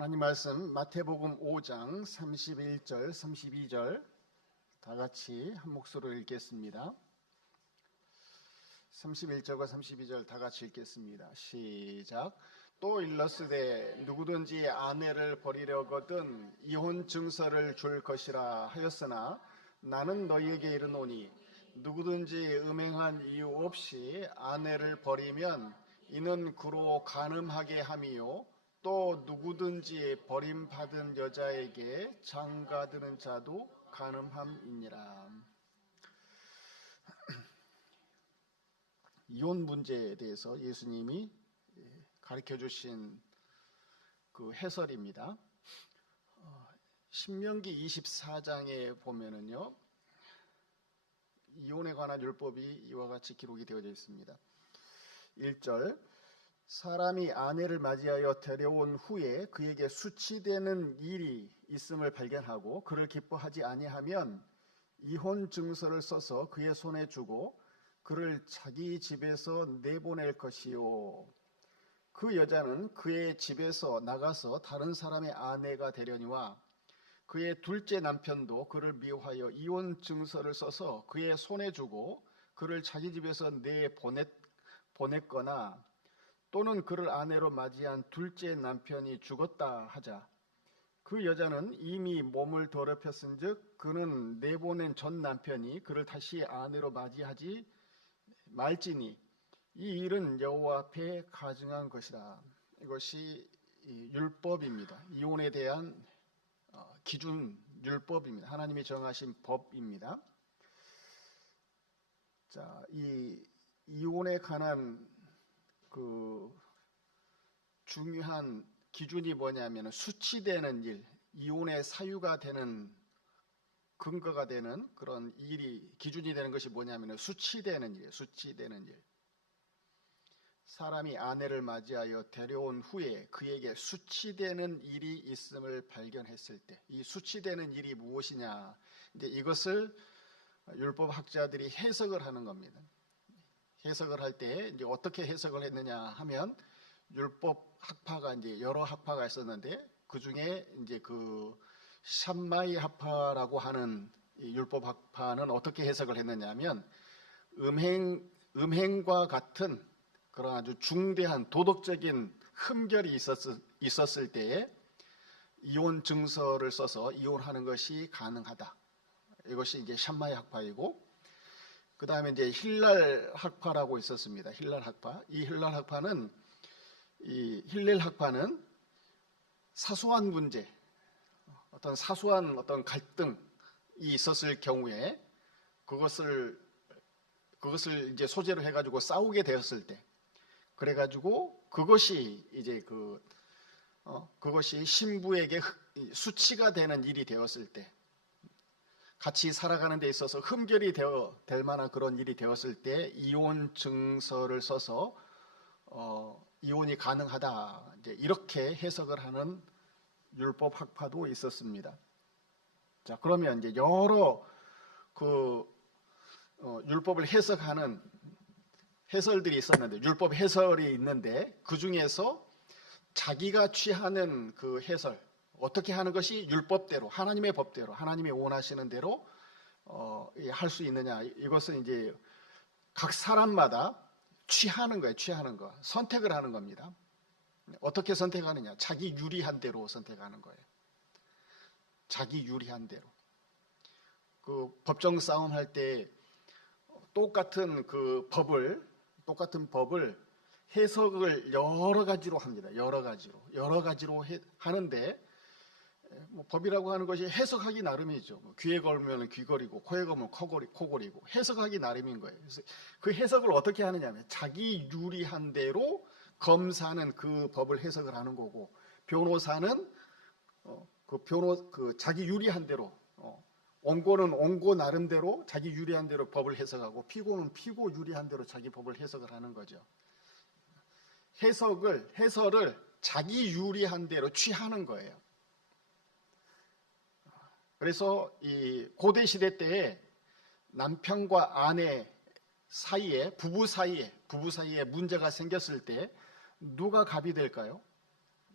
하나님 말씀 마태복음 5장 31절 32절 다 같이 한 목소리로 읽겠습니다. 31절과 32절 다 같이 읽겠습니다. 시작. 또 일러스되 누구든지 아내를 버리려거든 이혼 증서를 줄 것이라 하였으나 나는 너희에게 이르노니 누구든지 음행한 이유 없이 아내를 버리면 이는 그로 간음하게 함이요 또 누구든지 버림받은 여자에게 장가드는 자도 간음함이니라. 이혼 문제에 대해서 예수님이 가르쳐 주신 그 해설입니다. 신명기 24장에 보면은요, 이혼에 관한 율법이 이와 같이 기록이 되어져 있습니다. 1절, 사람이 아내를 맞이하여 데려온 후에 그에게 수치되는 일이 있음을 발견하고 그를 기뻐하지 아니하면 이혼 증서를 써서 그의 손에 주고 그를 자기 집에서 내보낼 것이요 그 여자는 그의 집에서 나가서 다른 사람의 아내가 되려니와 그의 둘째 남편도 그를 미워하여 이혼 증서를 써서 그의 손에 주고 그를 자기 집에서 내보냈거나 또는 그를 아내로 맞이한 둘째 남편이 죽었다 하자 그 여자는 이미 몸을 더럽혔은즉 그는 내보낸 전 남편이 그를 다시 아내로 맞이하지 말지니 이 일은 여호와 앞에 가증한 것이라. 이것이 율법입니다. 이혼에 대한 기준 율법입니다. 하나님이 정하신 법입니다. 자, 이 이혼에 관한 그 중요한 기준이 뭐냐면 수치되는 일, 이혼의 사유가 되는 근거가 되는 그런 일이 기준이 되는 것이 뭐냐면 수치되는 일, 수치되는 일. 사람이 아내를 맞이하여 데려온 후에 그에게 수치되는 일이 있음을 발견했을 때, 이 수치되는 일이 무엇이냐? 이제 이것을 율법학자들이 해석을 하는 겁니다. 해석을 할 때 이제 어떻게 해석을 했느냐 하면 율법 학파가 이제 여러 학파가 있었는데 그 중에 이제 그 샴마이 학파라고 하는 이 율법 학파는 어떻게 해석을 했느냐면 음행과 같은 그런 아주 중대한 도덕적인 흠결이 있었을 때에 이혼 증서를 써서 이혼하는 것이 가능하다. 이것이 이제 샴마이 학파이고. 그 다음에 이제 힐랄 학파라고 있었습니다. 힐랄 학파. 이 힐랄 학파는 사소한 문제, 어떤 사소한 어떤 갈등이 있었을 경우에 그것을 이제 소재로 해가지고 싸우게 되었을 때, 그래가지고 그것이 이제 그것이 신부에게 수치가 되는 일이 되었을 때, 같이 살아가는 데 있어서 흠결이 될 만한 그런 일이 되었을 때 이혼 증서를 써서 이혼이 가능하다. 이제 이렇게 해석을 하는 율법 학파도 있었습니다. 자, 그러면 이제 여러 율법을 해석하는 해설들이 있었는데, 율법 해설이 있는데 그 중에서 자기가 취하는 그 해설, 어떻게 하는 것이 율법대로, 하나님의 법대로, 하나님이 원하시는 대로 할 수 있느냐, 이것은 이제 각 사람마다 취하는 거예요. 취하는 거, 선택을 하는 겁니다. 어떻게 선택하느냐, 자기 유리한 대로 선택하는 거예요. 자기 유리한 대로. 그 법정 싸움 할 때 똑같은 법을 해석을 여러 가지로 합니다. 여러 가지로 하는데, 뭐 법이라고 하는 것이 해석하기 나름이죠. 귀에 걸면 귀걸이고 코에 걸면 코걸이고 해석하기 나름인 거예요. 그래서 그 해석을 어떻게 하느냐 하면 자기 유리한 대로 검사는 그 법을 해석을 하는 거고, 변호사는 자기 유리한 대로, 원고는 원고 나름대로 자기 유리한 대로 법을 해석하고, 피고는 피고 유리한 대로 자기 법을 해석을 하는 거죠. 해설을 자기 유리한 대로 취하는 거예요. 그래서 이 고대 시대 때에 남편과 아내 사이에, 부부 사이에 문제가 생겼을 때 누가 갑이 될까요?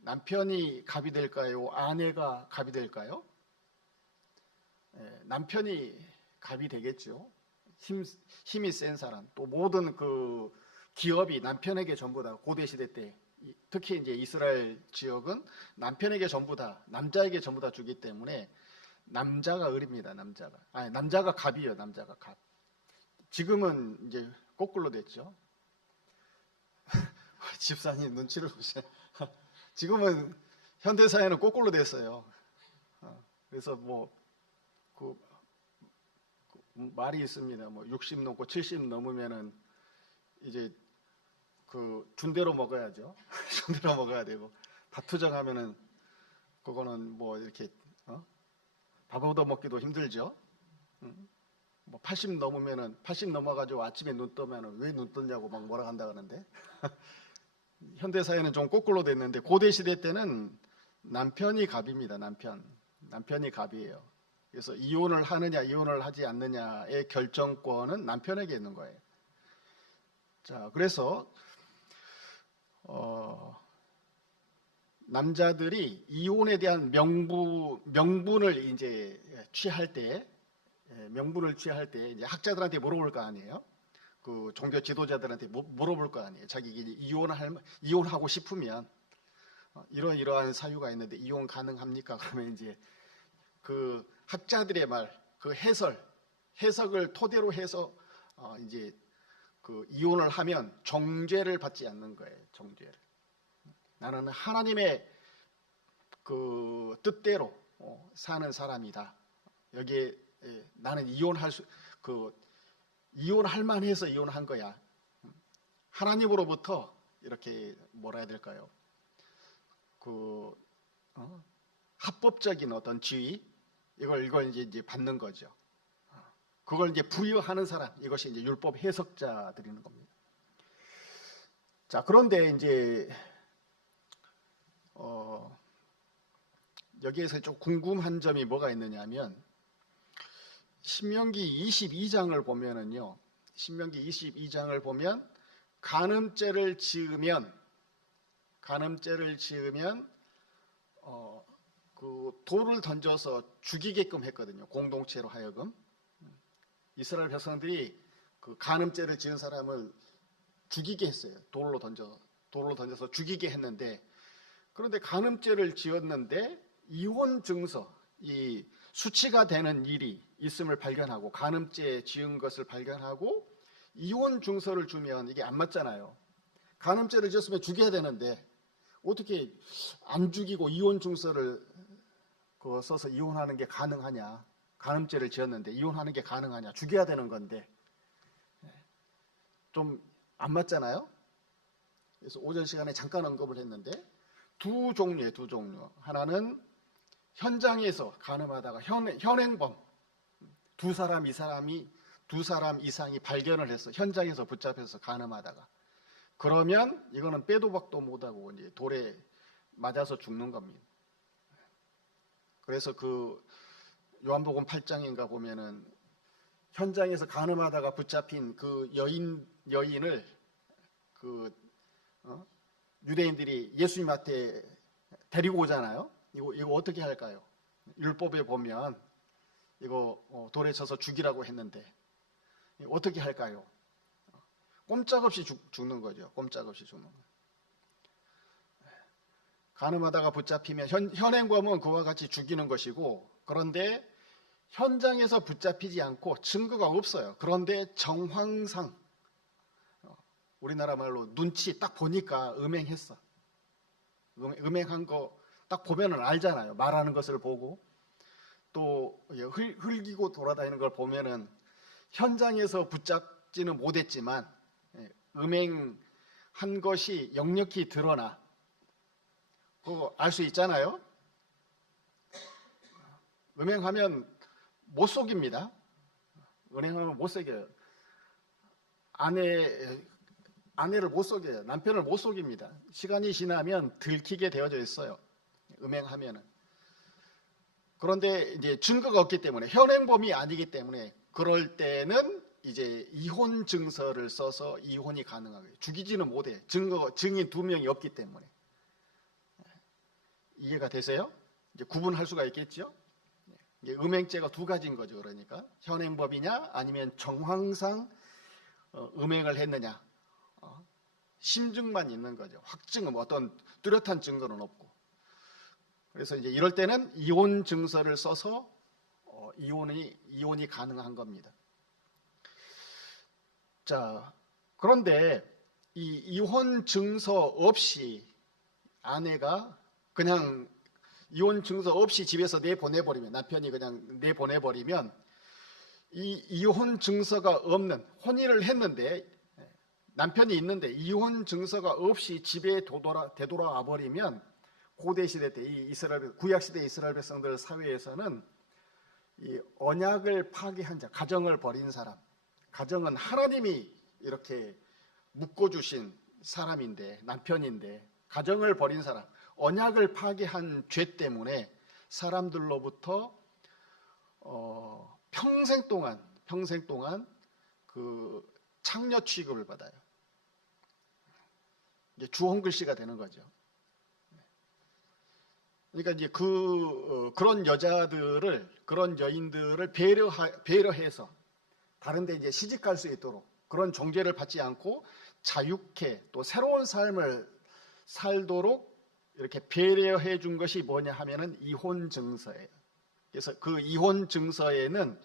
남편이 갑이 될까요? 아내가 갑이 될까요? 남편이 갑이 되겠죠. 힘이 센 사람, 또 모든 그 기업이 남편에게 전부 다 고대 시대 때, 특히 이제 이스라엘 지역은 남편에게 전부 다, 남자에게 전부 다 주기 때문에 남자가 을입니다. 남자가 갑이에요. 남자가 갑. 지금은 이제 거꾸로 됐죠. 집사님 눈치를 보세요. 지금은 현대 사회는 거꾸로 됐어요. 그래서 그 말이 있습니다. 60 넘고 70 넘으면은 이제 그 준대로 먹어야죠. 준대로 먹어야 되고, 밥 투정하면은 그거는 이렇게 밥 얻어 먹기도 힘들죠. 80 넘으면은 80 넘어가지고 아침에 눈 뜨면은 왜 눈 떴냐고 막 뭐라 한다 그러는데 현대 사회는 좀 거꾸로 됐는데 고대 시대 때는 남편이 갑입니다. 남편이 갑이에요. 그래서 이혼을 하느냐 이혼을 하지 않느냐의 결정권은 남편에게 있는 거예요. 자, 그래서 남자들이 이혼에 대한 명분을 이제 취할 때 이제 학자들한테 물어볼 거 아니에요. 그 종교 지도자들한테 물어볼 거 아니에요. 자기 이혼하고 싶으면 이러한 사유가 있는데 이혼 가능합니까? 그러면 이제 그 학자들의 말, 그 해석을 토대로 해서 이제 그 이혼을 하면 정죄를 받지 않는 거예요. 정죄를. 나는 하나님의 그 뜻대로 사는 사람이다. 여기에 나는 이혼할 만해서 이혼한 거야. 하나님으로부터 이렇게 뭐라 해야 될까요? 합법적인 어떤 지위, 이걸 이제 받는 거죠. 그걸 이제 부여하는 사람, 이것이 이제 율법 해석자들이는 겁니다. 자, 그런데 이제 여기에서 좀 궁금한 점이 뭐가 있느냐면 신명기 22장을 보면은요. 신명기 22장을 보면 간음죄를 지으면 그 돌을 던져서 죽이게끔 했거든요. 공동체로 하여금. 이스라엘 백성들이 그 간음죄를 지은 사람을 죽이게 했어요. 돌로 던져서 죽이게 했는데, 그런데 간음죄를 지었는데 이혼 증서, 이 수치가 되는 일이 있음을 발견하고 간음죄 지은 것을 발견하고 이혼 증서를 주면 이게 안 맞잖아요. 간음죄를 지었으면 죽여야 되는데 어떻게 안 죽이고 이혼 증서를 써서 이혼하는 게 가능하냐? 간음죄를 지었는데 이혼하는 게 가능하냐? 죽여야 되는 건데 좀 안 맞잖아요. 그래서 오전 시간에 잠깐 언급을 했는데 두 종류예요. 하나는 현장에서 간음하다가 현행범 두 사람 이상이 발견을 해서 현장에서 붙잡혀서 간음하다가, 그러면 이거는 빼도 박도 못하고 이제 돌에 맞아서 죽는 겁니다. 그래서 그 요한복음 8장인가 보면은 현장에서 간음하다가 붙잡힌 그 여인을 그 유대인들이 예수님한테 데리고 오잖아요. 이거 어떻게 할까요? 율법에 보면 이거 돌에 쳐서 죽이라고 했는데 어떻게 할까요? 꼼짝없이 죽는 거죠. 꼼짝없이 죽는 거예요. 간음하다가 붙잡히면 현행범은 그와 같이 죽이는 것이고, 그런데 현장에서 붙잡히지 않고 증거가 없어요. 그런데 정황상 우리나라 말로 눈치 딱 보니까 음행했어. 음행한 거 딱 보면은 알잖아요. 말하는 것을 보고 또 흘기고 돌아다니는 걸 보면은 현장에서 붙잡지는 못했지만 음행한 것이 역력히 드러나. 그거 알 수 있잖아요. 음행하면 못 속입니다. 음행하면 못 속여요. 아내를 못 속여요. 남편을 못 속입니다. 시간이 지나면 들키게 되어져 있어요. 음행하면은. 그런데 이제 증거가 없기 때문에, 현행범이 아니기 때문에 그럴 때는 이제 이혼 증서를 써서 이혼이 가능하게. 죽이지는 못해. 증인 두 명이 없기 때문에. 이해가 되세요? 이제 구분할 수가 있겠죠? 이게 음행죄가 두 가지인 거죠. 그러니까 현행법이냐 아니면 정황상 음행을 했느냐, 심증만 있는 거죠. 확증은 어떤 뚜렷한 증거는 없고. 그래서 이제 이럴 때는 이혼 증서를 써서 이혼이 가능한 겁니다. 자, 그런데 이 이혼 증서 없이 아내가 그냥 이혼 증서 없이 집에서 내보내버리면, 남편이 그냥 내보내버리면, 이 이혼 증서가 없는, 혼인을 했는데 남편이 있는데 이혼 증서가 없이 집에 되돌아와 버리면, 고대 시대 때 이 구약 시대 이스라엘 백성들 사회에서는 이 언약을 파괴한 자, 가정을 버린 사람, 가정은 하나님이 이렇게 묶어주신 사람인데, 남편인데, 가정을 버린 사람, 언약을 파괴한 죄 때문에 사람들로부터 평생 동안 그 창녀 취급을 받아요. 이제 주홍글씨가 되는 거죠. 그러니까 이제 그런 여자들을, 그런 여인들을 배려해서 다른데 이제 시집갈 수 있도록 그런 종죄를 받지 않고 자유케 또 새로운 삶을 살도록 이렇게 배려해 준 것이 뭐냐 하면은 이혼 증서예요. 그래서 그 이혼 증서에는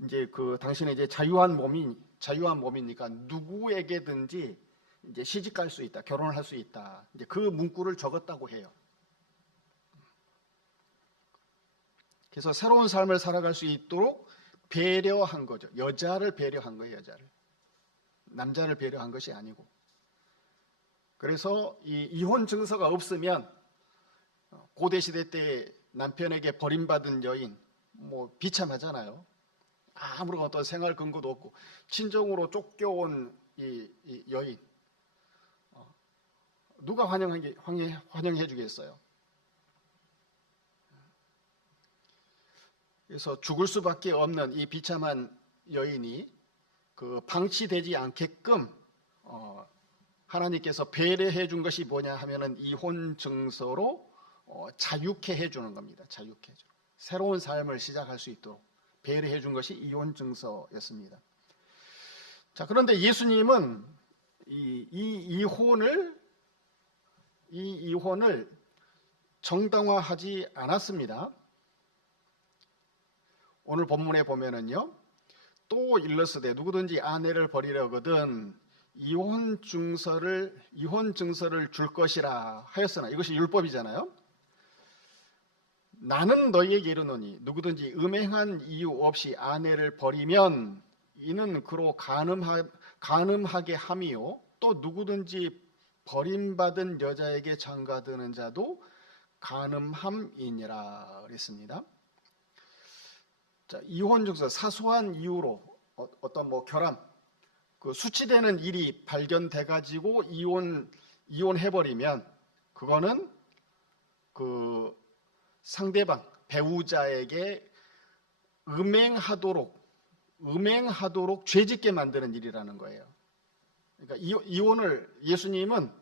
이제 당신의 이제 자유한 몸이니까 누구에게든지 이제 시집갈 수 있다, 결혼을 할 수 있다. 이제 그 문구를 적었다고 해요. 그래서 새로운 삶을 살아갈 수 있도록 배려한 거죠. 여자를 배려한 거예요, 여자를. 남자를 배려한 것이 아니고. 그래서 이 이혼 증서가 없으면 고대 시대 때 남편에게 버림받은 여인, 비참하잖아요. 아무런 어떤 생활 근거도 없고 친정으로 쫓겨온 이 여인, 누가 환영해 주겠어요? 그래서 죽을 수밖에 없는 이 비참한 여인이 방치되지 않게끔 하나님께서 배려해 준 것이 뭐냐 하면은 이혼 증서로 자유케 해 주는 겁니다. 자유케 해줘. 새로운 삶을 시작할 수 있도록 배려해 준 것이 이혼 증서였습니다. 자, 그런데 예수님은 이 이혼을 정당화하지 않았습니다. 오늘 본문에 보면은요, 또 일러스되 누구든지 아내를 버리려거든 이혼 증서를 줄 것이라 하였으나, 이것이 율법이잖아요. 나는 너희에게 이르노니 누구든지 음행한 이유 없이 아내를 버리면 이는 그로 간음하게 함이요, 또 누구든지 버림받은 여자에게 장가드는 자도 간음함이니라 그랬습니다. 자, 이혼 증서, 사소한 이유로 어떤 결함, 수치되는 일이 발견돼 가지고 이혼해버리면 그거는 상대방 배우자에게 음행하도록 죄짓게 만드는 일이라는 거예요. 그러니까 이혼을 예수님은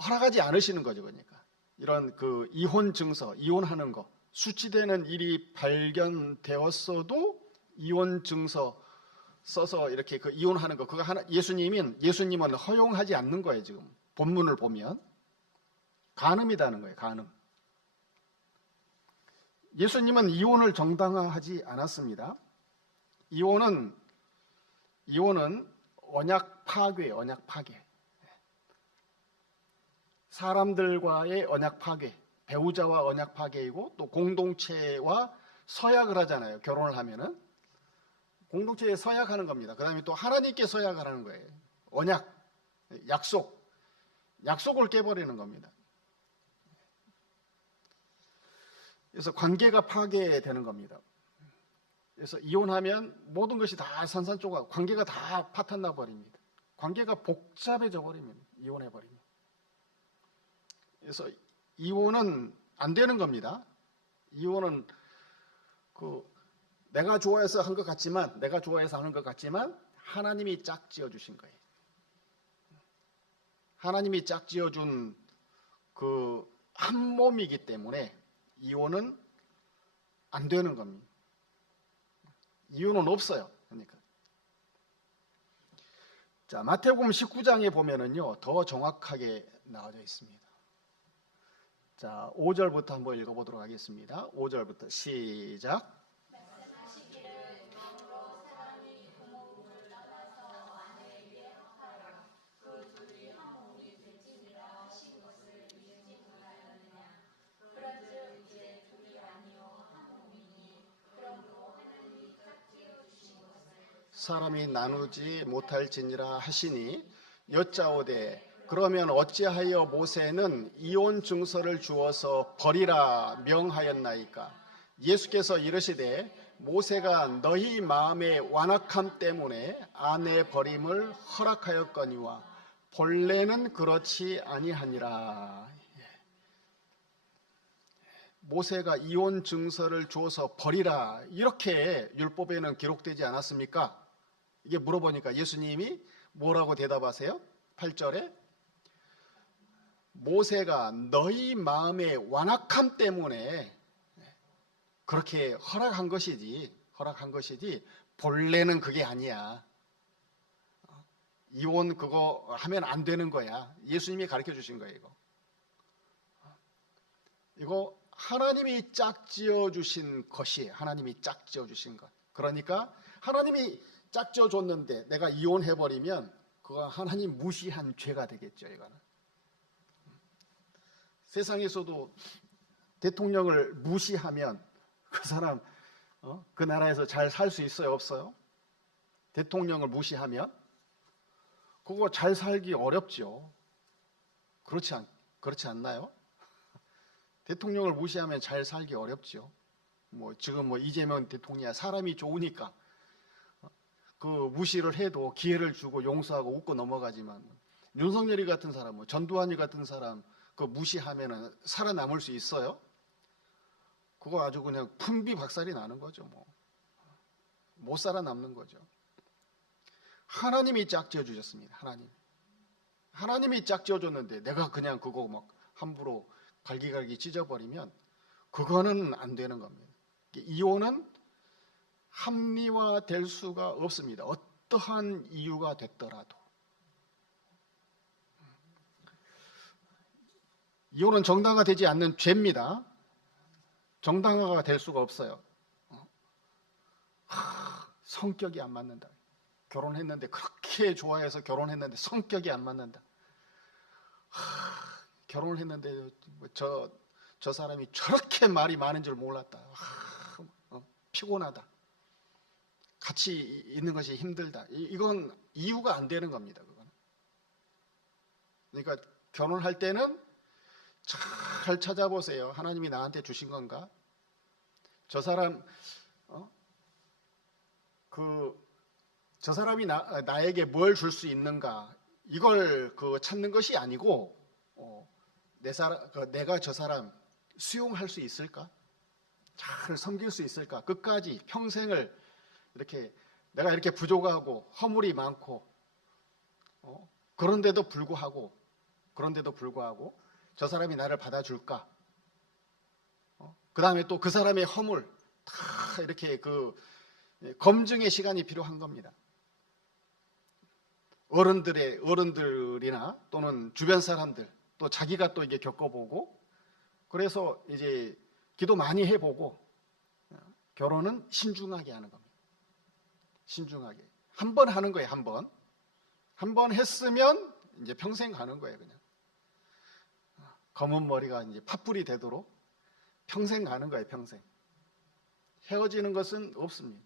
허락하지 않으시는 거죠. 그러니까 이런 이혼 증서, 이혼하는 거, 수치되는 일이 발견되었어도 이혼 증서 써서 이렇게 이혼하는 거, 그거 예수님은 허용하지 않는 거예요. 지금 본문을 보면 간음이라는 거예요. 간음. 예수님은 이혼을 정당화하지 않았습니다. 이혼은 언약 파괴예요. 언약 파괴. 사람들과의 언약 파괴, 배우자와 언약 파괴이고, 또 공동체와 서약을 하잖아요. 결혼을 하면은 공동체에 서약하는 겁니다. 그 다음에 또 하나님께 서약을 하는 거예요. 언약, 약속을 깨버리는 겁니다. 그래서 관계가 파괴되는 겁니다. 그래서 이혼하면 모든 것이 다 산산조각, 관계가 다 파탄나 버립니다. 관계가 복잡해져 버립니다. 이혼해버리면. 그래서 이혼은 안 되는 겁니다. 이혼은 내가 좋아해서 하는 것 같지만 하나님이 짝지어 주신 거예요. 하나님이 짝지어 준 그 한 몸이기 때문에 이혼은 안 되는 겁니다. 이혼은 없어요. 그러니까. 자, 마태복음 19장에 보면은요, 더 정확하게 나와져 있습니다. 자, 5절부터 한번 읽어보도록 하겠습니다. 5절부터 시작. 사람이 나누지 못할지니라 하시니 여짜오되 그러면 어찌하여 모세는 이혼 증서를 주어서 버리라 명하였나이까? 예수께서 이르시되 모세가 너희 마음의 완악함 때문에 아내 버림을 허락하였거니와 본래는 그렇지 아니하니라. 모세가 이혼 증서를 주어서 버리라 이렇게 율법에는 기록되지 않았습니까? 이게 물어보니까 예수님이 뭐라고 대답하세요? 8절에 모세가 너희 마음의 완악함 때문에 그렇게 허락한 것이지 본래는 그게 아니야. 이혼 그거 하면 안 되는 거야. 예수님이 가르쳐 주신 거예요. 이거 하나님이 짝지어 주신 것이에요. 하나님이 짝지어 주신 것. 그러니까 하나님이 짝지어 줬는데 내가 이혼해버리면 그거 하나님 무시한 죄가 되겠죠. 이거는. 세상에서도 대통령을 무시하면 그 사람 그 나라에서 잘 살 수 있어요? 없어요? 대통령을 무시하면 그거 잘 살기 어렵죠. 그렇지 않나요? 대통령을 무시하면 잘 살기 어렵죠. 지금 이재명 대통령이야 사람이 좋으니까 그 무시를 해도 기회를 주고 용서하고 웃고 넘어가지만 윤석열이 같은 사람, 전두환이 같은 사람 그 무시하면은 살아남을 수 있어요? 그거 아주 그냥 풍비박살이 나는 거죠. 못 살아남는 거죠. 하나님이 짝지어 주셨습니다. 하나님이 짝지어 줬는데 내가 그냥 그거 함부로 갈기갈기 찢어버리면 그거는 안 되는 겁니다. 이혼은 합리화될 수가 없습니다. 어떠한 이유가 됐더라도. 이혼은 정당화되지 않는 죄입니다. 정당화가 될 수가 없어요. 성격이 안 맞는다. 결혼했는데 그렇게 좋아해서 결혼했는데 성격이 안 맞는다. 결혼을 했는데 저 사람이 저렇게 말이 많은 줄 몰랐다. 피곤하다. 같이 있는 것이 힘들다. 이건 이유가 안 되는 겁니다. 그건. 그러니까 결혼할 때는 잘 찾아보세요. 하나님이 나한테 주신 건가? 저 사람 저 사람이 나에게 뭘 줄 수 있는가? 이걸 찾는 것이 아니고 내가 저 사람 수용할 수 있을까? 잘 섬길 수 있을까? 끝까지 평생을 내가 이렇게 부족하고 허물이 많고 그런데도 불구하고 저 사람이 나를 받아줄까? 그 다음에 또 그 사람의 허물 다 이렇게 검증의 시간이 필요한 겁니다. 어른들이나 또는 주변 사람들 또 자기가 또 이게 겪어보고 그래서 이제 기도 많이 해보고 결혼은 신중하게 하는 겁니다. 신중하게. 한 번 하는 거예요, 한 번. 한 번 했으면 이제 평생 가는 거예요, 그냥. 검은 머리가 이제 팥불이 되도록 평생 가는 거예요, 평생. 헤어지는 것은 없습니다.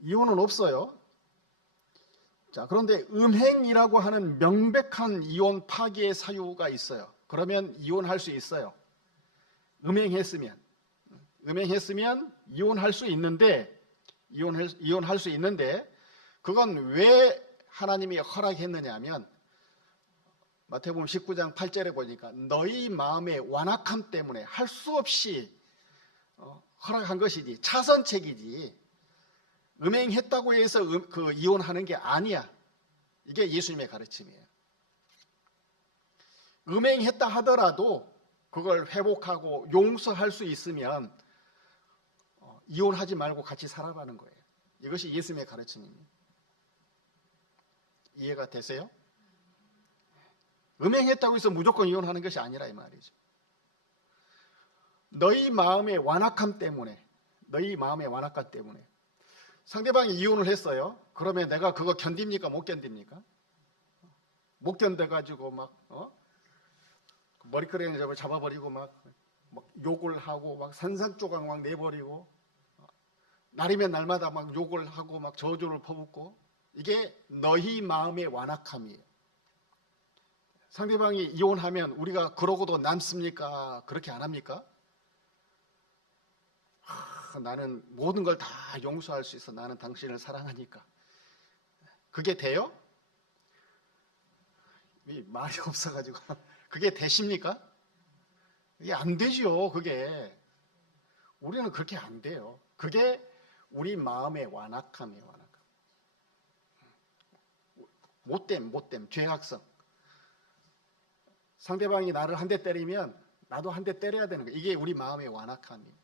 이혼은 없어요. 자, 그런데 음행이라고 하는 명백한 이혼 파기의 사유가 있어요. 그러면 이혼할 수 있어요. 음행했으면 이혼할 수 있는데 그건 왜 하나님이 허락했느냐 하면 마태복음 19장 8절에 보니까 너희 마음의 완악함 때문에 할 수 없이 허락한 것이지 차선책이지 음행했다고 해서 이혼하는 게 아니야. 이게 예수님의 가르침이에요. 음행했다 하더라도 그걸 회복하고 용서할 수 있으면 이혼하지 말고 같이 살아가는 거예요. 이것이 예수님의 가르침입니다. 이해가 되세요? 음행했다고 해서 무조건 이혼하는 것이 아니라 이 말이죠. 너희 마음의 완악함 때문에 상대방이 이혼을 했어요. 그러면 내가 그거 견딥니까? 못 견딥니까? 못 견뎌가지고 막 머리끄댕이 잡아버리고 막 욕을 하고 막 산산조각 막 내버리고 날이면 날마다 막 욕을 하고 막 저주를 퍼붓고, 이게 너희 마음의 완악함이에요. 상대방이 이혼하면 우리가 그러고도 남습니까? 그렇게 안 합니까? 나는 모든 걸 다 용서할 수 있어. 나는 당신을 사랑하니까. 그게 돼요? 말이 없어가지고. 그게 되십니까? 이게 안 되죠. 그게. 우리는 그렇게 안 돼요. 그게 우리 마음의 완악함이에요. 완악함. 못됨, 죄악성. 상대방이 나를 한 대 때리면 나도 한 대 때려야 되는 거예요. 이게 우리 마음의 완악함이에요.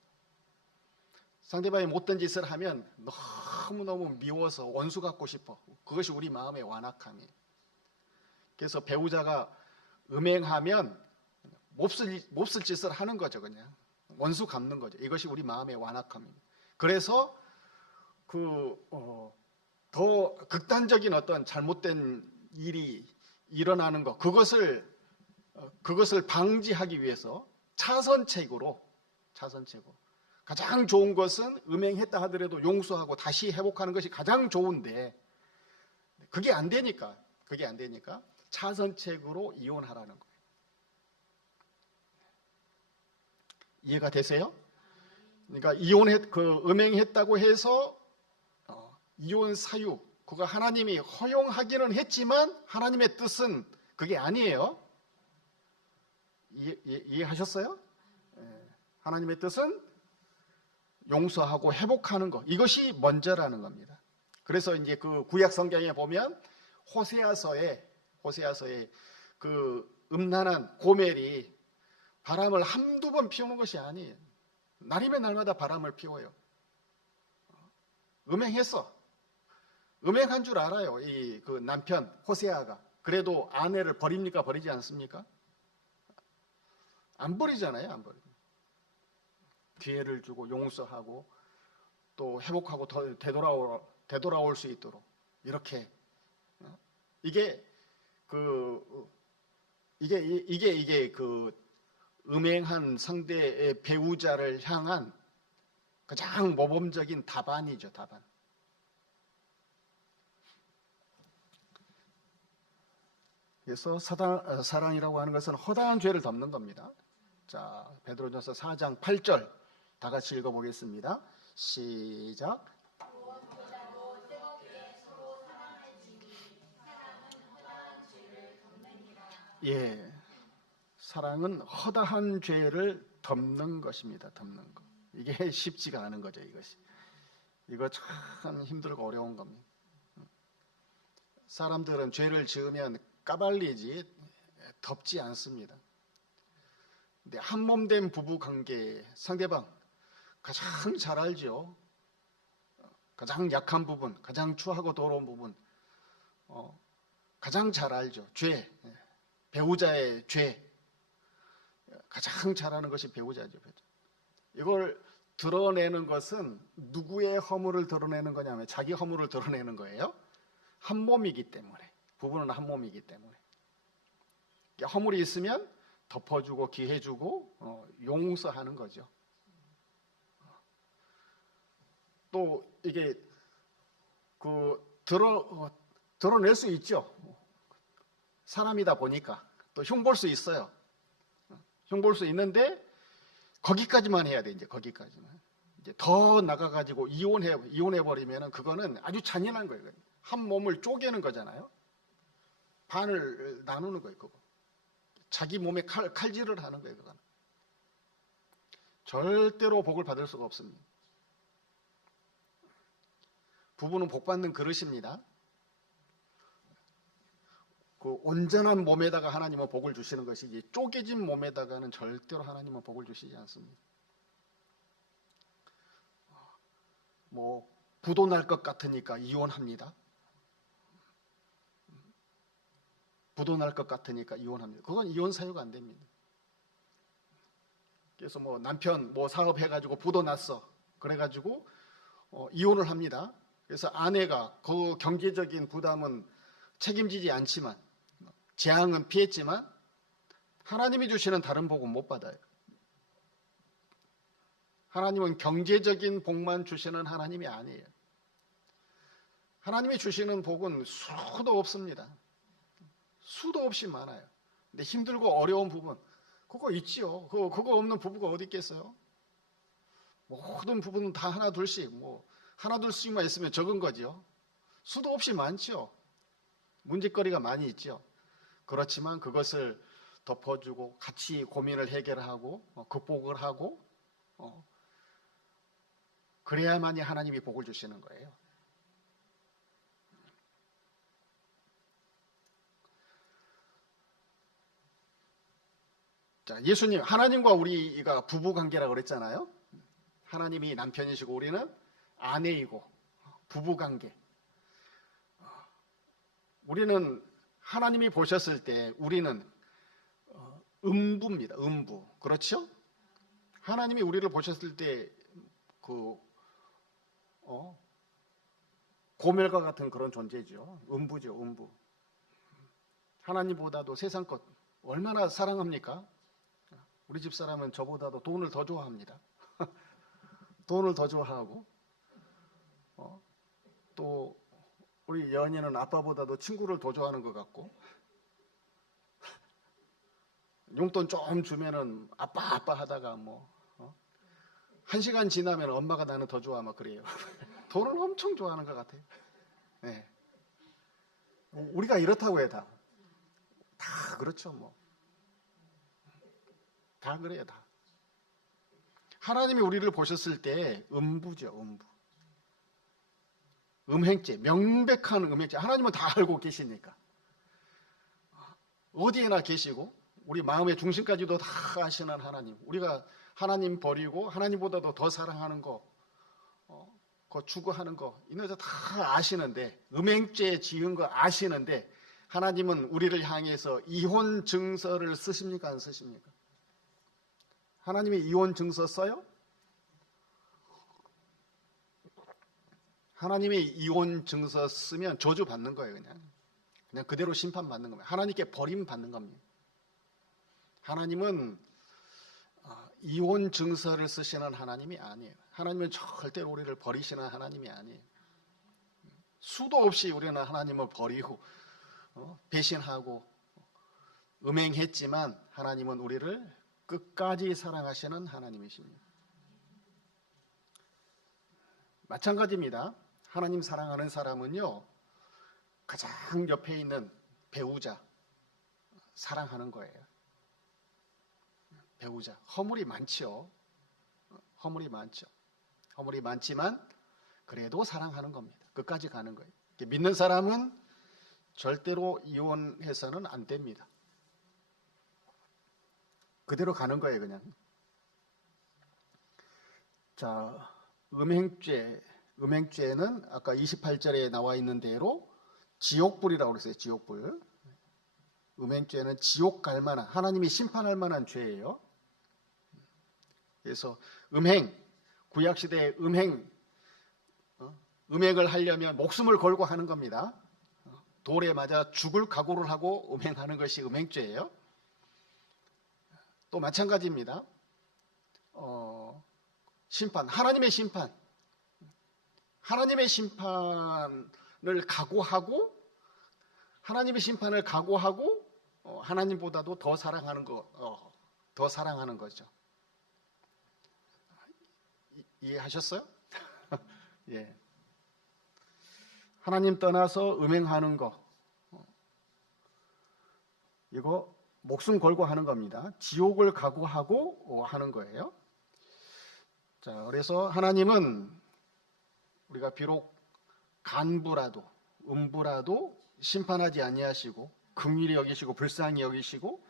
상대방이 못된 짓을 하면 너무너무 미워서 원수 갖고 싶어. 그것이 우리 마음의 완악함이에요. 그래서 배우자가 음행하면 몹쓸 짓을 하는 거죠. 그냥 원수 갚는 거죠. 이것이 우리 마음의 완악함입니다. 그래서 더 극단적인 어떤 잘못된 일이 일어나는 것, 그것을 방지하기 위해서 차선책으로 가장 좋은 것은 음행했다 하더라도 용서하고 다시 회복하는 것이 가장 좋은데, 그게 안 되니까 차선책으로 이혼하라는 거예요. 이해가 되세요? 그러니까 음행했다고 해서 이혼 사유, 그거 하나님이 허용하기는 했지만 하나님의 뜻은 그게 아니에요. 이해하셨어요? 하나님의 뜻은 용서하고 회복하는 것, 이것이 먼저라는 겁니다. 그래서 이제 그 구약 성경에 보면 호세아서에 그 음란한 고멜이 바람을 한두 번 피우는 것이 아니에요. 날이면 날마다 바람을 피워요. 음행한 줄 알아요. 그 남편 호세아가. 그래도 아내를 버립니까? 버리지 않습니까? 안 버리잖아요. 안 버리고. 기회를 주고 용서하고 또 회복하고 더 되돌아올 수 있도록 이렇게. 이게 그 음행한 상대의 배우자를 향한 가장 모범적인 답안이죠. 답안. 그래서 사랑이라고 하는 것은 허다한 죄를 덮는 겁니다. 자, 베드로전서 4장 8절 다 같이 읽어보겠습니다. 시작. 예, 사랑은 허다한 죄를 덮는 것입니다. 덮는 것. 이게 쉽지가 않은 거죠. 이거 참 힘들고 어려운 겁니다. 사람들은 죄를 지으면 까발리지 덮지 않습니다. 근데 한몸된 부부 관계, 상대방 가장 잘 알죠. 가장 약한 부분, 가장 추하고 더러운 부분, 가장 잘 알죠. 죄, 배우자의 죄, 가장 잘하는 것이 배우자죠. 이걸 드러내는 것은 누구의 허물을 드러내는 거냐면 자기 허물을 드러내는 거예요. 한 몸이기 때문에. 부부는 한 몸이기 때문에. 허물이 있으면 덮어주고 기회주고 용서하는 거죠. 또 이게 드러낼 수 있죠. 사람이다 보니까 또 흉볼 수 있어요. 흉볼 수 있는데 거기까지만 해야 돼. 이제 거기까지만. 이제 더 나가가지고 이혼해 버리면은 그거는 아주 잔인한 거예요. 한 몸을 쪼개는 거잖아요. 반을 나누는 거예요. 그거. 자기 몸에 칼질을 하는 거예요. 그거는. 절대로 복을 받을 수가 없습니다. 부부는 복 받는 그릇입니다. 그 온전한 몸에다가 하나님은 복을 주시는 것이지 쪼개진 몸에다가는 절대로 하나님은 복을 주시지 않습니다. 뭐 부도 날 것 같으니까 이혼합니다. 부도 날 것 같으니까 이혼합니다. 그건 이혼 사유가 안 됩니다. 그래서 뭐 남편 뭐 사업해가지고 부도 났어. 그래가지고 이혼을 합니다. 그래서 아내가 그 경제적인 부담은 책임지지 않지만 재앙은 피했지만 하나님이 주시는 다른 복은 못 받아요. 하나님은 경제적인 복만 주시는 하나님이 아니에요. 하나님이 주시는 복은 수도 없습니다. 수도 없이 많아요. 근데 힘들고 어려운 부분 그거 있지요. 그거 없는 부부가 어디 있겠어요? 모든 부부는 다 하나 둘씩 뭐 하나 둘씩만 있으면 적은 거지요. 수도 없이 많지요. 문제거리가 많이 있죠. 그렇지만 그것을 덮어주고 같이 고민을 해결하고 극복을 하고 그래야만이 하나님이 복을 주시는 거예요. 자, 예수님, 하나님과 우리가 부부 관계라고 그랬잖아요. 하나님이 남편이시고 우리는 아내이고 부부 관계. 우리는 하나님이 보셨을 때 우리는 음부입니다. 음부. 그렇죠? 하나님이 우리를 보셨을 때 고멜과 같은 그런 존재죠. 음부죠. 음부. 하나님보다도 세상 것 얼마나 사랑합니까? 우리 집 사람은 저보다도 돈을 더 좋아합니다. 돈을 더 좋아하고 또 우리 연인은 아빠보다도 친구를 더 좋아하는 것 같고 용돈 좀 주면은 아빠 하다가 뭐 1시간 지나면 엄마가 나는 더 좋아 막 그래요. 돈을 엄청 좋아하는 것 같아요. 네. 우리가 이렇다고 해요. 다 그렇죠 뭐. 다 그래요 다. 하나님이 우리를 보셨을 때 음부죠. 음부. 음행죄, 명백한 음행죄. 하나님은 다 알고 계시니까. 어디에나 계시고 우리 마음의 중심까지도 다 아시는 하나님. 우리가 하나님 버리고 하나님보다도 더 사랑하는 거, 그 추구하는 거 이런 거 다 아시는데 음행죄 지은 거 아시는데 하나님은 우리를 향해서 이혼 증서를 쓰십니까 안 쓰십니까? 하나님이 이혼 증서 써요? 하나님이 이혼 증서 쓰면 저주 받는 거예요. 그냥 그대로 심판 받는 겁니다. 하나님께 버림 받는 겁니다. 하나님은 이혼 증서를 쓰시는 하나님이 아니에요. 하나님은 절대로 우리를 버리시는 하나님이 아니에요. 수도 없이 우리는 하나님을 버리고 배신하고 음행했지만 하나님은 우리를 끝까지 사랑하시는 하나님이십니다. 마찬가지입니다. 하나님 사랑하는 사람은요, 가장 옆에 있는 배우자 사랑하는 거예요. 배우자. 허물이 많죠. 허물이 많죠. 허물이 많지만 그래도 사랑하는 겁니다. 끝까지 가는 거예요. 믿는 사람은 절대로 이혼해서는 안 됩니다. 그대로 가는 거예요, 그냥. 자, 음행죄는 아까 28절에 나와 있는 대로 지옥불이라고 그랬어요. 지옥불. 음행죄는 지옥 갈 만한, 하나님이 심판할 만한 죄예요. 그래서 구약시대에 음행을 하려면 목숨을 걸고 하는 겁니다. 돌에 맞아 죽을 각오를 하고 음행하는 것이 음행죄예요. 또 마찬가지입니다. 하나님의 심판을 각오하고 하나님의 심판을 각오하고 하나님보다도 더 사랑하는 거죠. 이해하셨어요? 예. 하나님 떠나서 음행하는 거 이거 목숨 걸고 하는 겁니다. 지옥을 각오하고 하는 거예요. 자, 그래서 하나님은 우리가 비록 간부라도 음부라도 심판하지 아니하시고 긍휼히 여기시고 불쌍히 여기시고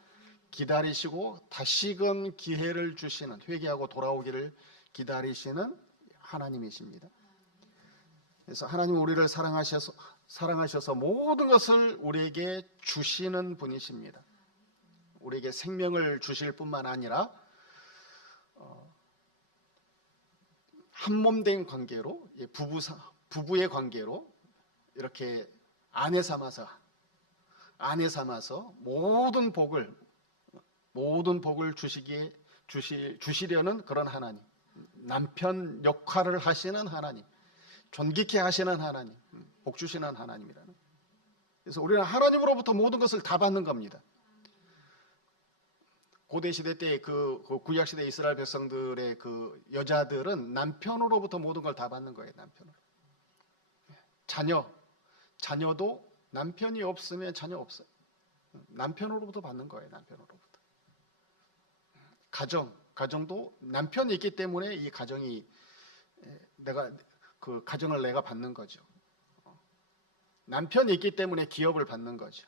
기다리시고 다시금 기회를 주시는, 회개하고 돌아오기를 기다리시는 하나님이십니다. 그래서 하나님은 우리를 사랑하셔서 모든 것을 우리에게 주시는 분이십니다. 우리에게 생명을 주실 뿐만 아니라 한몸된 관계로, 부부의 관계로 이렇게 아내 삼아서 모든 복을 주시려는 그런 하나님, 남편 역할을 하시는 하나님, 존귀케 하시는 하나님, 복 주시는 하나님이라는. 그래서 우리는 하나님으로부터 모든 것을 다 받는 겁니다. 고대 시대 때 그 구약 시대 이스라엘 백성들의 그 여자들은 남편으로부터 모든 걸 다 받는 거예요. 남편으로. 자녀도 남편이 없으면 자녀 없어요. 남편으로부터 받는 거예요. 남편으로부터. 가정도 남편이 있기 때문에 이 가정이 그 가정을 내가 받는 거죠. 남편이 있기 때문에 기업을 받는 거죠.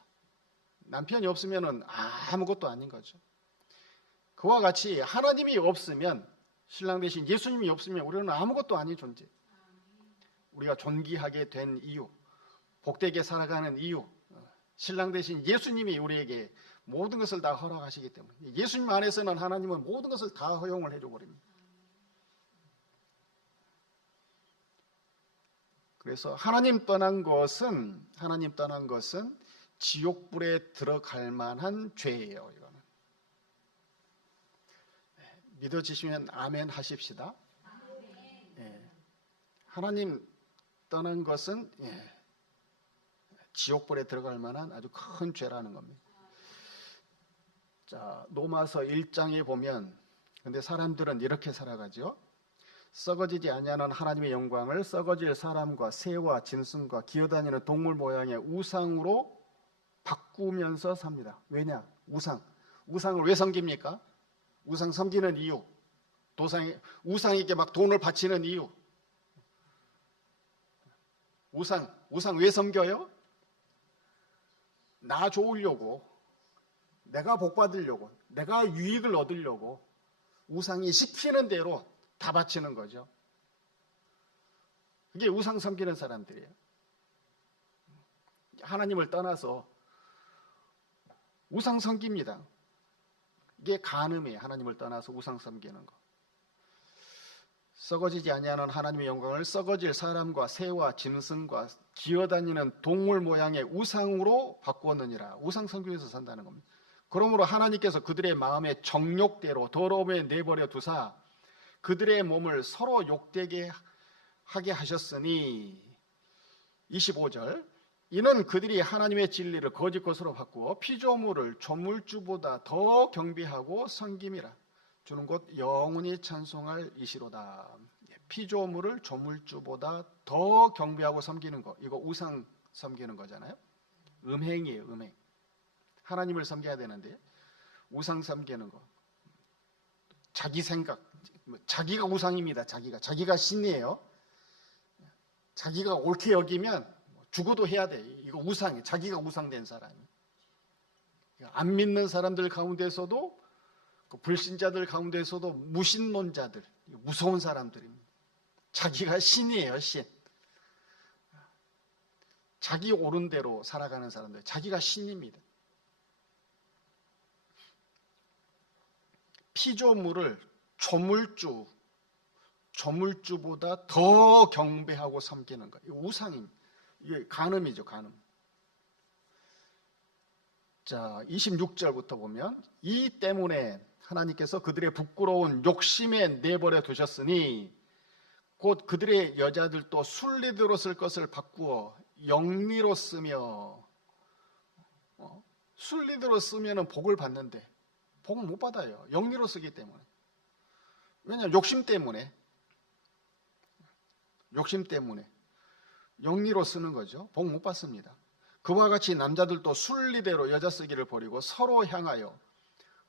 남편이 없으면은 아무것도 아닌 거죠. 그와 같이 하나님이 없으면, 신랑 대신 예수님이 없으면 우리는 아무것도 아닌 존재. 우리가 존귀하게 된 이유, 복되게 살아가는 이유, 신랑 대신 예수님이 우리에게 모든 것을 다 허락하시기 때문에, 예수님 안에서는 하나님은 모든 것을 다 허용을 해줘 버립니다. 그래서 하나님 떠난 것은 지옥불에 들어갈 만한 죄예요. 이거는 믿어지시면 아멘 하십시다. 하나님 떠난 것은 지옥불에 들어갈 만한 아주 큰 죄라는 겁니다. 자, 로마서 1장에 보면, 근데 사람들은 이렇게 살아가죠. 썩어지지 아니하는 하나님의 영광을 썩어질 사람과 새와 짐승과 기어다니는 동물 모양의 우상으로 바꾸면서 삽니다. 왜냐? 우상을 왜 섬깁니까? 우상 섬기는 이유, 우상에게 막 돈을 바치는 이유. 우상 왜 섬겨요? 나 좋으려고, 내가 복 받으려고, 내가 유익을 얻으려고 우상이 시키는 대로 다 바치는 거죠. 그게 우상 섬기는 사람들이에요. 하나님을 떠나서 우상 섬깁니다. 이게 간음이에요. 하나님을 떠나서 우상 섬기는 거. 썩어지지 아니하는 하나님의 영광을 썩어질 사람과 새와 짐승과 기어다니는 동물 모양의 우상으로 바꾸었느니라. 우상 섬기면서 산다는 겁니다. 그러므로 하나님께서 그들의 마음의 정욕대로 더러움에 내버려 두사 그들의 몸을 서로 욕되게 하게 하셨으니, 25절, 이는 그들이 하나님의 진리를 거짓 것으로 바꾸어 피조물을 조물주보다 더 경배하고 섬김이라. 주는 곧 영원히 찬송할 이시로다. 피조물을 조물주보다 더 경배하고 섬기는 거, 이거 우상 섬기는 거잖아요. 음행이에요. 음행. 하나님을 섬겨야 되는데 우상 섬기는 거, 자기 생각, 자기가 우상입니다. 자기가 신이에요. 자기가 옳게 여기면 죽어도 해야 돼. 이거 우상이, 자기가 우상된 사람이. 안 믿는 사람들 가운데서도, 그 불신자들 가운데서도 무신론자들, 무서운 사람들입니다. 자기가 신이에요. 신. 자기 옳은 대로 살아가는 사람들, 자기가 신입니다. 피조물을 조물주보다 더 경배하고 섬기는 거예요. 우상입니다. 이게 간음이죠, 간음. 자, 26절부터 보면, 이 때문에 하나님께서 그들의 부끄러운 욕심에 내버려 두셨으니 곧 그들의 여자들도 순리대로 쓸 것을 바꾸어 영리로 쓰며, 순리대로 쓰면 복을 받는데 복을 못 받아요. 영리로 쓰기 때문에. 왜냐하면 욕심 때문에 영리로 쓰는 거죠. 복 못 받습니다. 그와 같이 남자들도 순리대로 여자 쓰기를 버리고 서로 향하여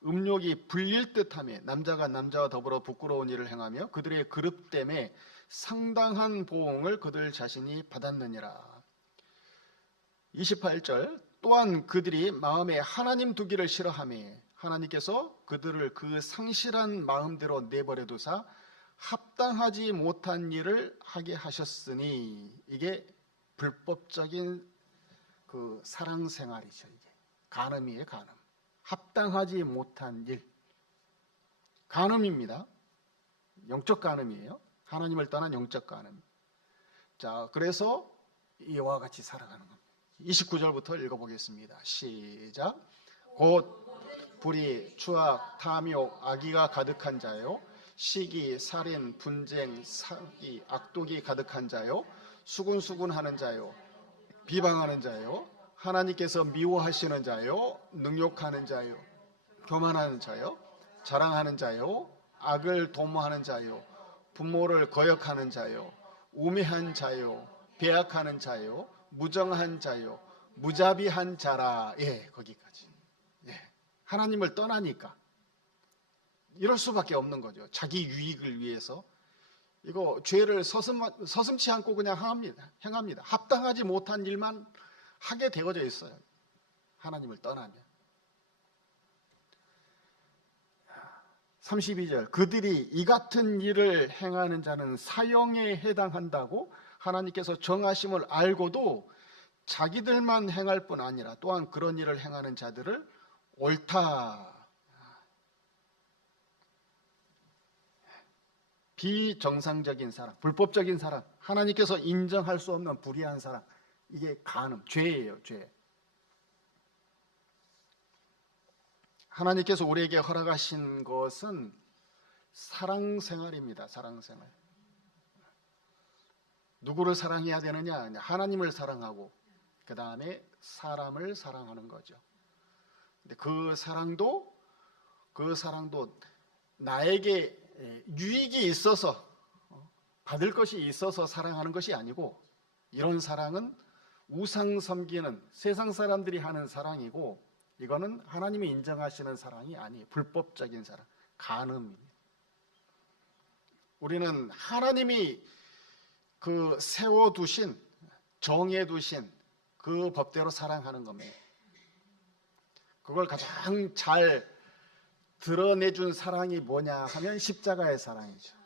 음욕이 불릴 듯하며 남자가 남자와 더불어 부끄러운 일을 행하며 그들의 그릇됨에 상당한 보응을 그들 자신이 받았느니라. 28절, 또한 그들이 마음에 하나님 두기를 싫어하며 하나님께서 그들을 그 상실한 마음대로 내버려 두사 합당하지 못한 일을 하게 하셨으니, 이게 불법적인 그 사랑 생활이죠. 이게 간음이에요. 간음. 합당하지 못한 일, 간음입니다. 영적 간음이에요. 하나님을 떠난 영적 간음. 자, 그래서 이와 같이 살아가는 겁니다. 29절부터 읽어보겠습니다. 시작. 곧 불의, 추악, 탐욕, 악의가 가득한 자요, 시기, 살인, 분쟁, 사기, 악독이 가득한 자요, 수군수군하는 자요, 비방하는 자요, 하나님께서 미워하시는 자요, 능욕하는 자요, 교만하는 자요, 자랑하는 자요, 악을 도모하는 자요, 부모를 거역하는 자요, 우매한 자요, 배악하는 자요, 무정한 자요, 무자비한 자라. 예, 거기까지. 예, 하나님을 떠나니까 이럴 수밖에 없는 거죠. 자기 유익을 위해서 이거 죄를 서슴지 않고 그냥 행합니다. 합당하지 못한 일만 하게 되어져 있어요. 하나님을 떠나면. 32절, 그들이 이 같은 일을 행하는 자는 사형에 해당한다고 하나님께서 정하심을 알고도 자기들만 행할 뿐 아니라 또한 그런 일을 행하는 자들을 옳다, 비정상적인 사랑, 불법적인 사랑, 하나님께서 인정할 수 없는 불의한 사랑, 이게 간음, 죄예요. 죄. 하나님께서 우리에게 허락하신 것은 사랑 생활입니다. 사랑 생활. 누구를 사랑해야 되느냐? 하나님을 사랑하고 그 다음에 사람을 사랑하는 거죠. 근데 그 사랑도 나에게 유익이 있어서, 받을 것이 있어서 사랑하는 것이 아니고, 이런 사랑은 우상 섬기는 세상 사람들이 하는 사랑이고, 이거는 하나님이 인정하시는 사랑이 아니에요. 불법적인 사랑, 간음입니다. 우리는 하나님이 그 세워두신, 정해두신 그 법대로 사랑하는 겁니다. 그걸 가장 잘 드러내준 사랑이 뭐냐 하면 십자가의 사랑이죠.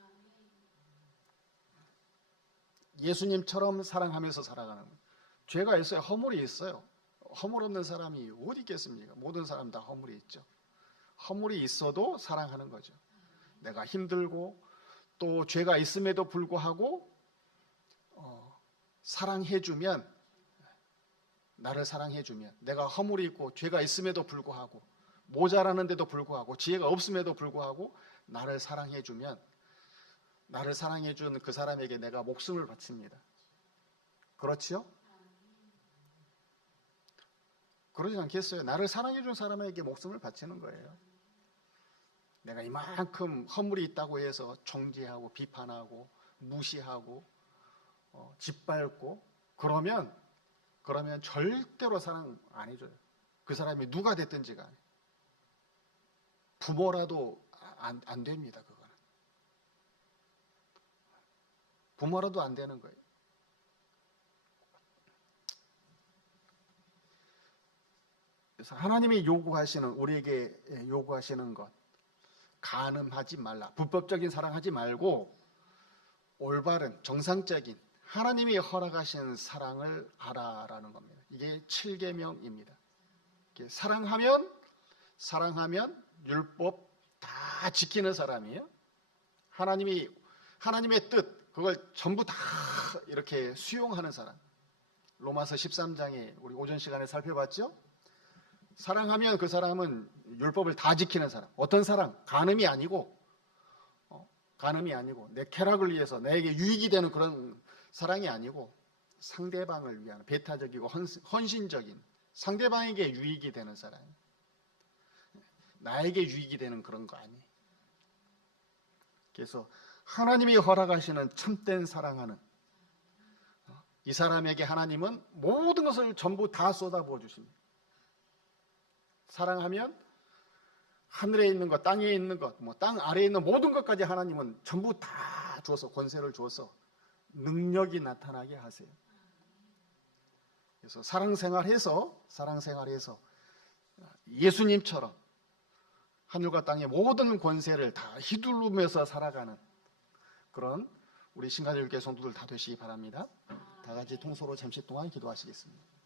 예수님처럼 사랑하면서 살아가는 거예요. 죄가 있어요. 허물이 있어요. 허물 없는 사람이 어디 있겠습니까? 모든 사람 다 허물이 있죠. 허물이 있어도 사랑하는 거죠. 내가 힘들고 또 죄가 있음에도 불구하고 사랑해주면, 나를 사랑해주면, 내가 허물이 있고 죄가 있음에도 불구하고, 모자라는데도 불구하고, 지혜가 없음에도 불구하고 나를 사랑해주면, 나를 사랑해준 그 사람에게 내가 목숨을 바칩니다. 그렇지요? 그러지 않겠어요? 나를 사랑해준 사람에게 목숨을 바치는 거예요. 내가 이만큼 허물이 있다고 해서 정죄하고 비판하고 무시하고 짓밟고 그러면 절대로 사랑 안 해줘요. 그 사람이 누가 됐든지 간에. 부모라도 안 됩니다. 그거는. 부모라도 안 되는 거예요. 그래서 하나님이 우리에게 요구하시는 것, 간음하지 말라, 불법적인 사랑하지 말고 올바른 정상적인 하나님이 허락하신 사랑을 하라라는 겁니다. 이게 7계명입니다. 사랑하면 율법 다 지키는 사람이에요. 하나님의 뜻, 그걸 전부 다 이렇게 수용하는 사람. 로마서 13장에 우리 오전 시간에 살펴봤죠? 사랑하면 그 사람은 율법을 다 지키는 사람. 어떤 사랑? 간음이 아니고 내 쾌락을 위해서 내게 유익이 되는 그런 사랑이 아니고, 상대방을 위한 배타적이고 헌신적인, 상대방에게 유익이 되는 사랑. 나에게 유익이 되는 그런 거 아니에요. 그래서 하나님이 허락하시는 참된 사랑하는 이 사람에게 하나님은 모든 것을 전부 다 쏟아부어 주십니다. 사랑하면 하늘에 있는 것, 땅에 있는 것, 땅 아래에 있는 모든 것까지 하나님은 전부 다 주어서, 권세를 주어서 능력이 나타나게 하세요. 그래서 사랑생활해서 예수님처럼 하늘과 땅의 모든 권세를 다 휘두르면서 살아가는 그런 우리 신가들교회 성도들 다 되시기 바랍니다. 다 같이 통소로 잠시 동안 기도하시겠습니다.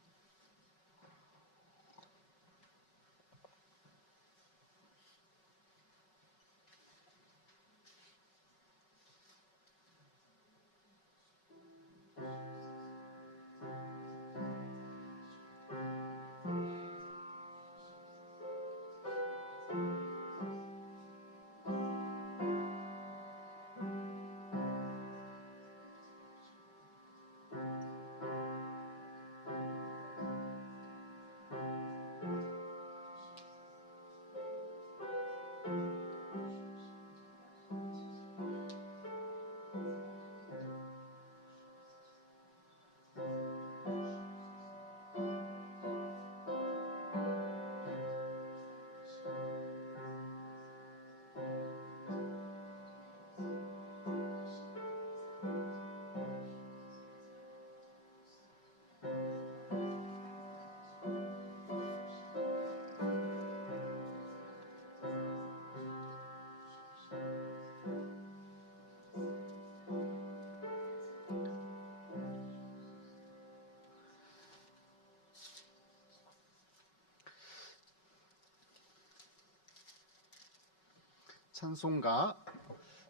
찬송가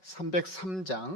303장